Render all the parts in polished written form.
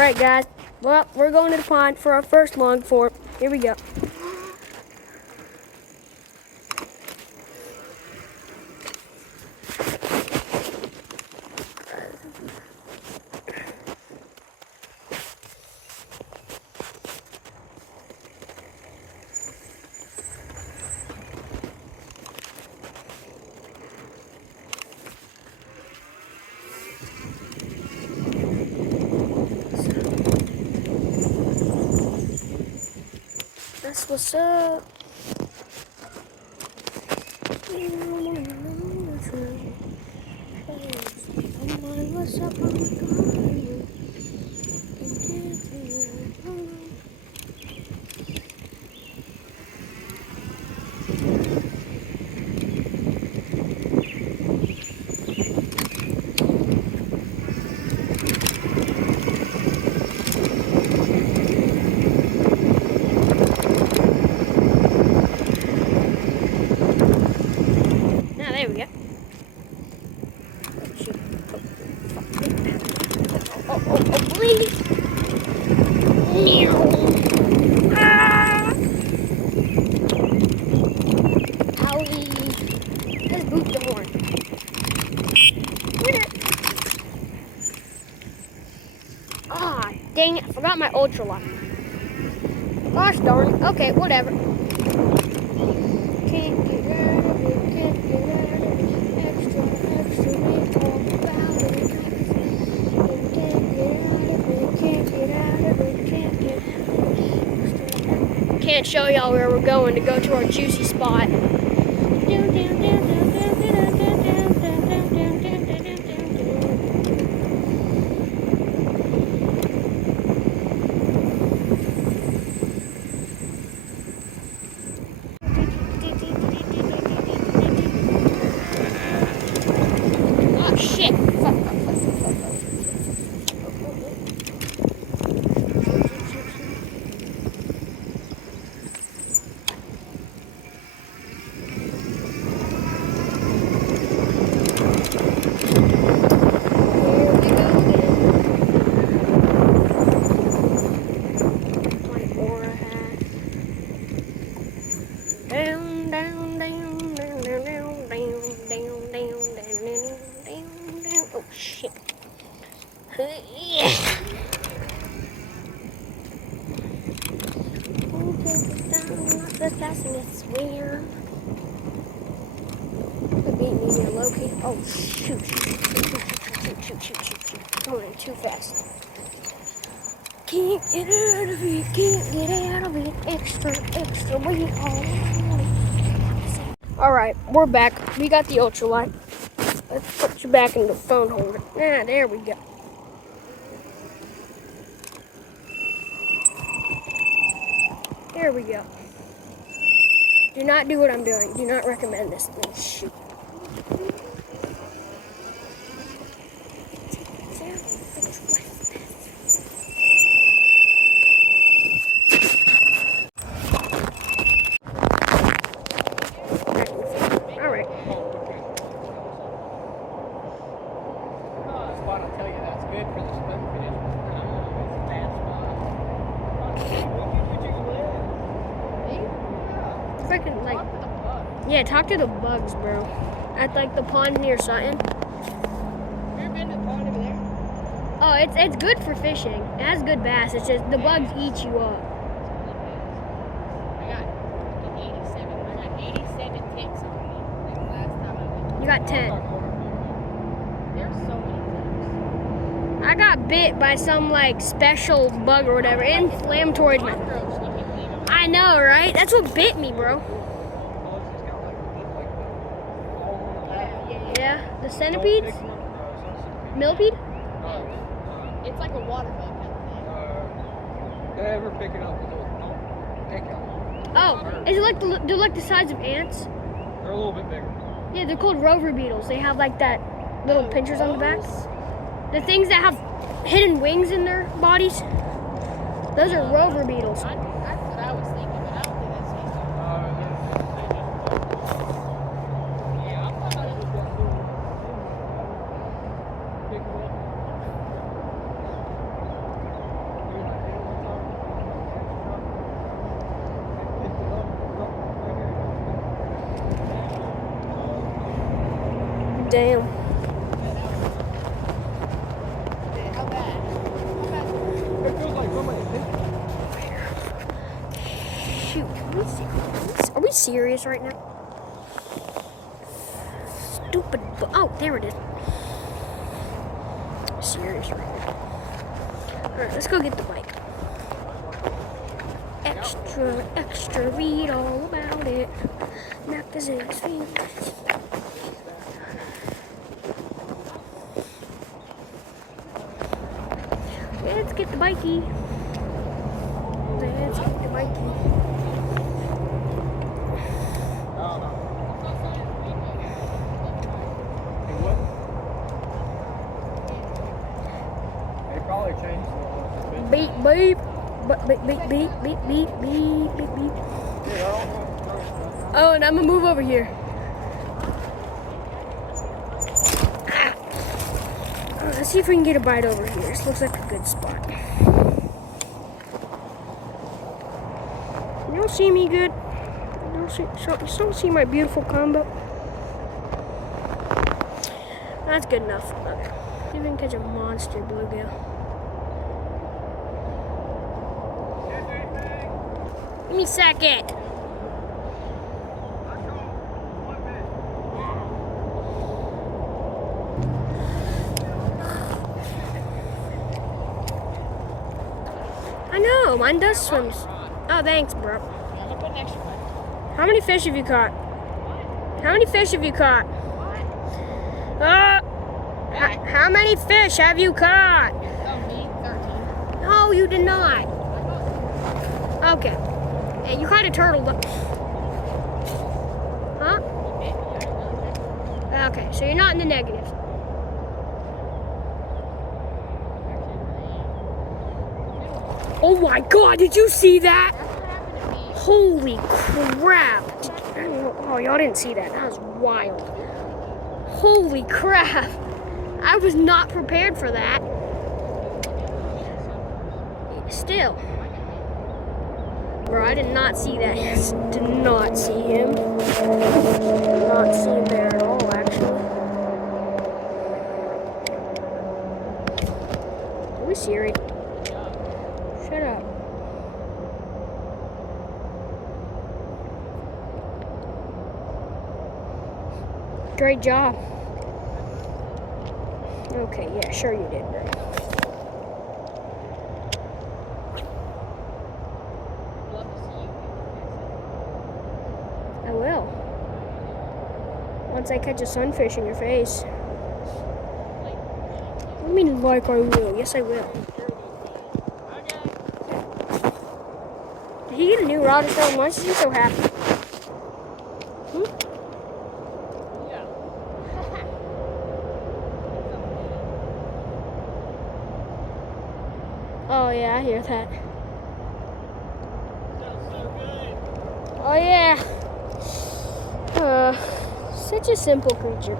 Alright guys, well, we're going to the pond for our first long form. Here we go. That's what's up. What's up? There we go. Oh, please. Ah. Owie. Let's boot the horn. Ah, dang it. I forgot my ultralight. Gosh darn it. Okay, whatever. Can't get out of it, can't get out of it. Extra, we talk about it. Can't get out of it, can't get out of it, can't get out of it. Can't show y'all where we're going to go to our juicy spot. Oh shit. Not as fast as I swear. Could beat me here, Loki. Oh shoot. Going too fast. Can't get out of it, can't get out of it. Extra, we all. Alright, we're back. We got the ultralight. Let's put you back in the phone holder. Ah, there we go. There we go. Do not do what I'm doing. Do not recommend this thing. Shoot. Freaking like, yeah, talk to the bugs, bro. At like the pond near Sutton. You ever been to the pond over there? Oh, it's good for fishing. It has good bass. It's just the bugs eat you up. I got 87 ticks on me. Like last time I went. You got 10. There's so many ticks. I got bit by some like special bug or whatever. Inflammatory. I know, right? That's what bit me, bro. Yeah, the centipedes? Millipede? It's like a water bug kind of thing. Did I ever pick it up? Take it. Oh, is it like they're like the size of ants? They're a little bit bigger. Yeah, they're called rover beetles. They have like that little pinchers on the back. The things that have hidden wings in their bodies. Those are rover beetles. That's what I was thinking, but I don't think that's it. Yeah, I thought it was Are we serious right now? Stupid. Oh, there it is. Serious right now. Alright, let's go get the bike. Extra, read all about it. Magazines, fingers. Let's get the bikey. Let's get the bikey. They probably changed the Beep, beep. Beep, beep, beep, beep, beep, beep, beep, beep. Oh, and I'm gonna move over here. Let's see if we can get a bite over here. This looks like a good spot. You don't see me good? You don't see my beautiful combo? That's good enough. Okay. See if we can catch a monster bluegill. Give me a second. I know, mine does swim. Oh, thanks, bro. How many fish have you caught? How many fish have you caught? How many fish have you caught? Oh, me? 13. No, you did not. Okay. Hey, you caught a turtle, though. Huh? Okay, so you're not in the negatives. Oh my God, did you see that? Holy crap. Oh, y'all didn't see that. That was wild. Holy crap. I was not prepared for that. Still. Bro, I did not see that. Did not see him. Did not see him there at all, actually. Are we serious? Shut up. Great job. Okay, yeah, sure you did, bro. I will. Once I catch a sunfish in your face. What do you mean, like I will? Yes, I will. Did he get a new rod or something? Why is he so happy? Oh yeah, I hear that. Oh yeah. Such a simple creature.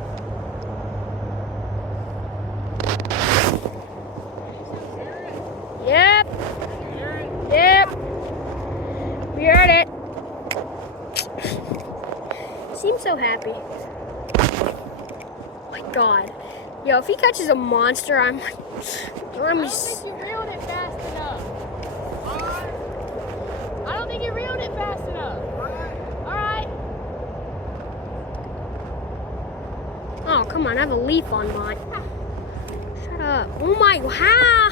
Yep. Yep. We heard it. Seems so happy. Oh my God. Yo, if he catches a monster, I'm I don't think you reeled it fast enough. I don't think you reeled it fast enough. Alright. Oh, come on, I have a leaf on mine. Shut up. Oh my, how?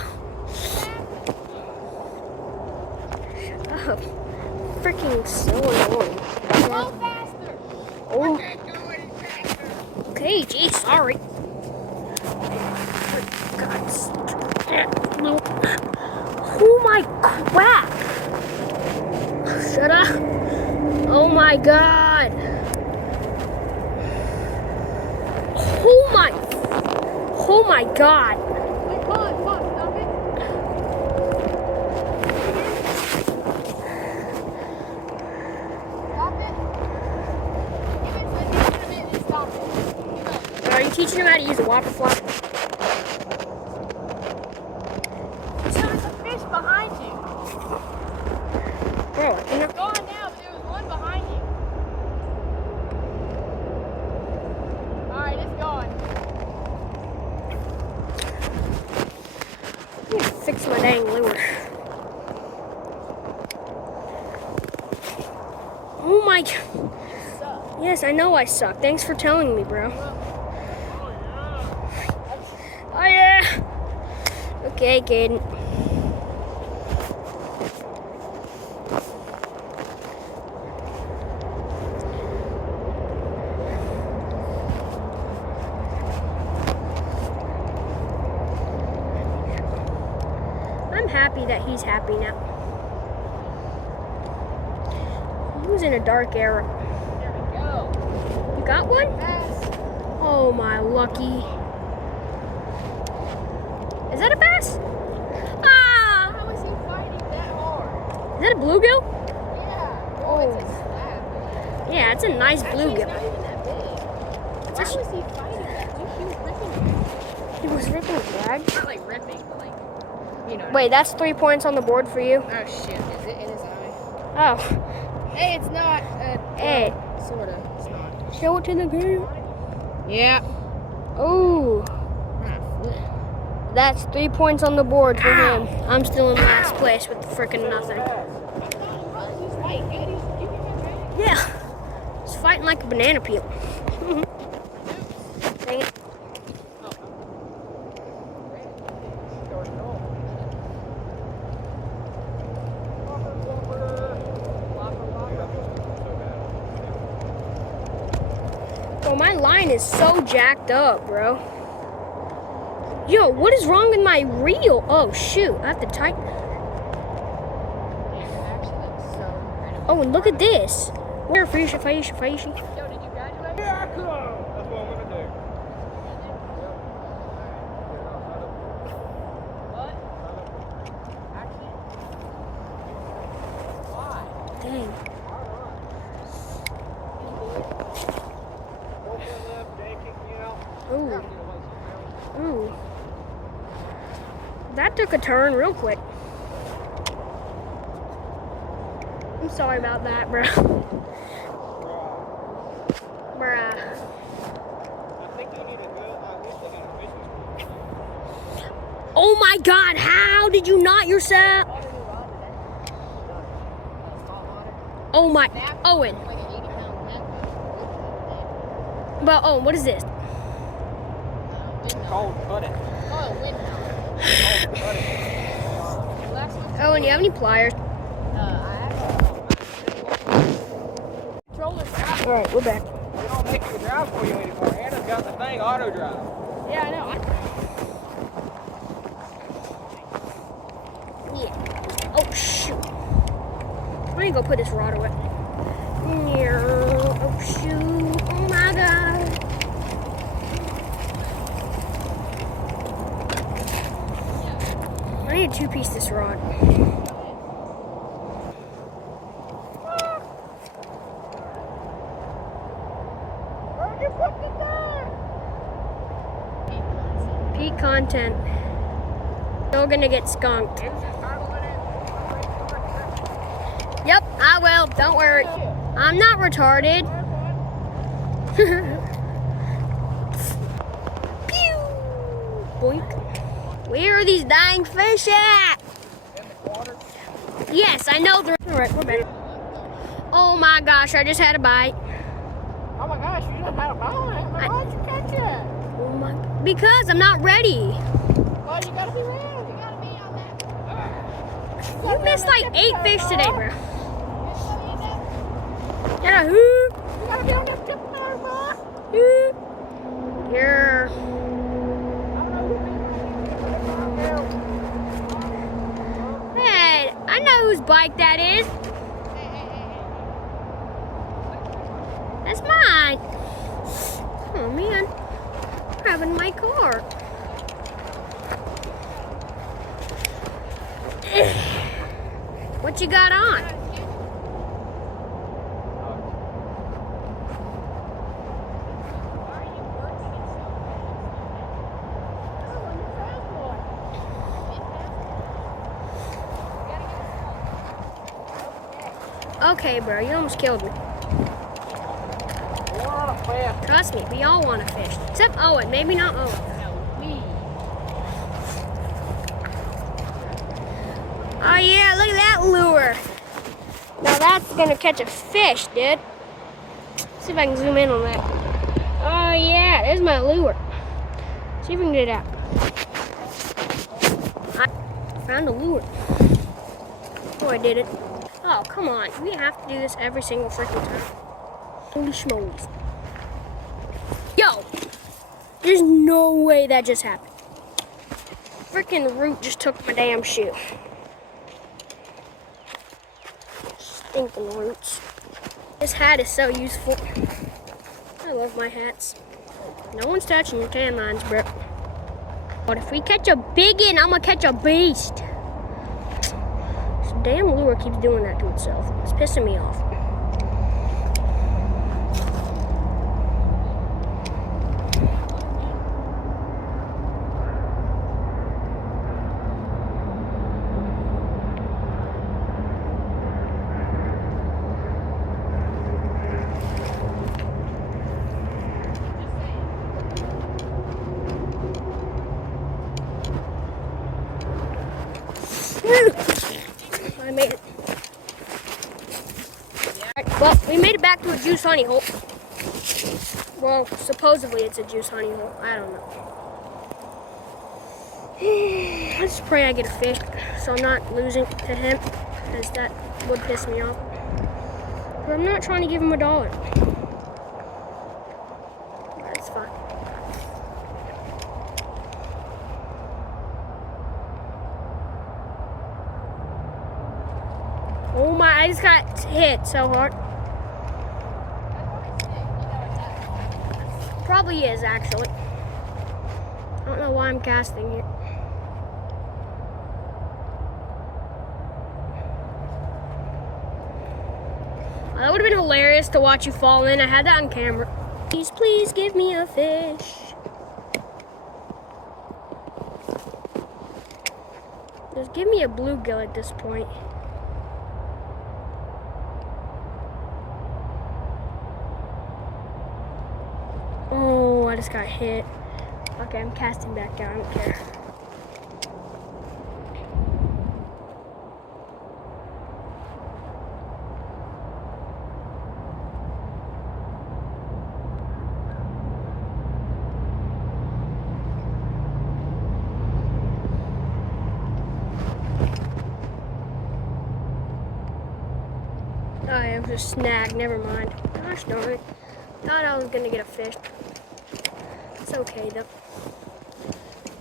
Shut up. Freaking so annoying. Go faster. Oh. Okay, gee, sorry. God. No. Oh my crap. Shut up. Oh my God. Oh my God. Wait, come on, stop it. Stop it. Give it a minute and stop it. Are you teaching him how to use a whopper flop? There's a fish behind you. Bro, you know. It's gone now, but there was one behind you. Alright, it's gone. I need to fix my dang lure. my. Yes, I know I suck. Thanks for telling me, bro. Oh yeah. Okay, Caden. I'm happy that he's happy now. He was in a dark era. There we go. You got one? Pass. Oh my lucky. Is that a bass? Ah! How is he fighting that hard? Is that a bluegill? Yeah. Oh, it's a slab. Yeah, it's a nice Actually, it's bluegill. not even that big. Why was he fighting that? Dude, he was ripping it. He was ripping a drag. Not like ripping, but like, you know. Wait, that's 3 points on the board for you. Oh shit, is it in his eye? Oh, Hey, it's not. hey, Sorta. It's not. show it to the game. Yeah. Oh, Ah, flip. that's 3 points on the board for him. I'm still in last place with freaking nothing. I thought he was. He's fighting good. He's giving him back. Yeah, he's fighting like a banana peel. Dang it. Oh, my line is so jacked up, bro. Yo, what is wrong with my reel? Oh, shoot. I have to tighten. Oh, and look at this. Where fish, fish, fish. Yo, did you graduate? Yeah, come on. That's what I'm gonna do. What? Actually? Why? Dang. Ooh. Ooh. That took a turn real quick. I'm sorry about that, bro. Bruh. I think you need a good, I wish they got a fishing school. Oh my god, how did you not yourself? Oh my, Owen. Like an 80-pound net. But Owen, what is this? Cold cut it. Oh, windmill. Cold cut it. Last one. Owen, you have any pliers? I have controllers. Alright, we're back. They don't make it drive for you anymore. Anna's got the thing auto drive. Yeah, I know. Yeah. Oh shoot. I'm gonna go put this rod away. Oh shoot. Oh my god. I need to two-piece this rod. Where'd you put the thing? Peak content. Still gonna get skunked. Yep, I will. Don't worry. I'm not retarded. Pew! Boink. Where are these dang fish at? Yes, I know they're. Alright, we're back. Oh my gosh, I just had a bite. Oh my gosh, you just had a bone. Why'd you catch it? Oh my. Because I'm not ready. Well, you gotta be ready. You gotta be on that. You missed like 8 fish today, bro. You Yeah, who? gotta be on that tip there, bro. Here. Hey, I know whose bike that is. That's mine. Oh man, I'm having my car. What you got on? Okay, bro, you almost killed me. Trust me, we all want to fish. Except Owen, maybe not Owen. Oh yeah, look at that lure. Now Now that's gonna catch a fish, dude. See if I can zoom in on that. Oh yeah, there's my lure. See if we can get it out. I found a lure. Oh, I did it. Oh, come on. We have to do this every single freaking time. Holy schmoes. Yo! There's no way that just happened. Freaking root just took my damn shoe. Stinking roots. This hat is so useful. I love my hats. No one's touching your tan lines, bro. But if we catch a biggin, I'm gonna catch a beast. This damn lure keeps doing that to itself. It's pissing me off. I made it. Alright, well, we made it back to a juice honey hole. Well, supposedly it's a juice honey hole. I don't know. I just pray I get a fish so I'm not losing to him, because that would piss me off. But I'm not trying to give him $1. That's fine. Oh my, I just got hit so hard. Probably is, actually. I don't know why I'm casting here. Well, that would have been hilarious to watch you fall in. I had that on camera. Please give me a fish. Just give me a bluegill at this point. Oh, I just got hit. Okay, I'm casting back down. I don't care. Oh, it was a snag. Never mind. Gosh darn it. Thought I was gonna get a fish. It's okay though.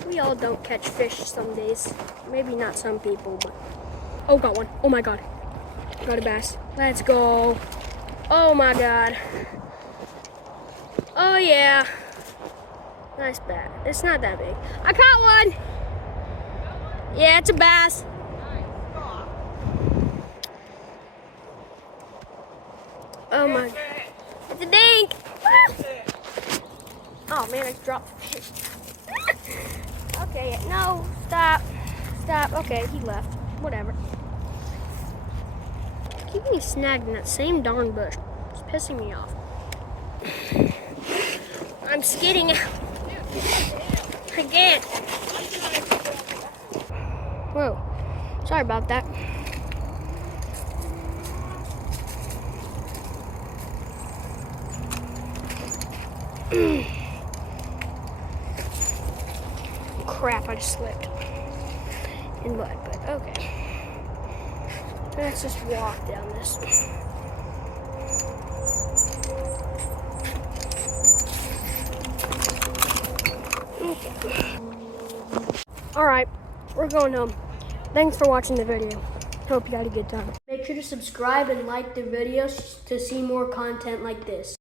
We all don't catch fish some days. Maybe not some people, but... Oh, got one. Oh my god. Got a bass. Let's go. Oh my god. Oh yeah. Nice bass. It's not that big. I caught one! Yeah, it's a bass. Oh my god. It's a dink! Oh man, I dropped the fish. Okay, no, stop. Stop. Okay, he left. Whatever. Keep me snagged in that same darn bush. It's pissing me off. I'm skidding out. Again. Whoa. Sorry about that. Crap, I just slipped in mud, but okay. Let's just walk down this. Okay. Alright, we're going home. Thanks for watching the video. Hope you had a good time. Make sure to subscribe and like the videos to see more content like this.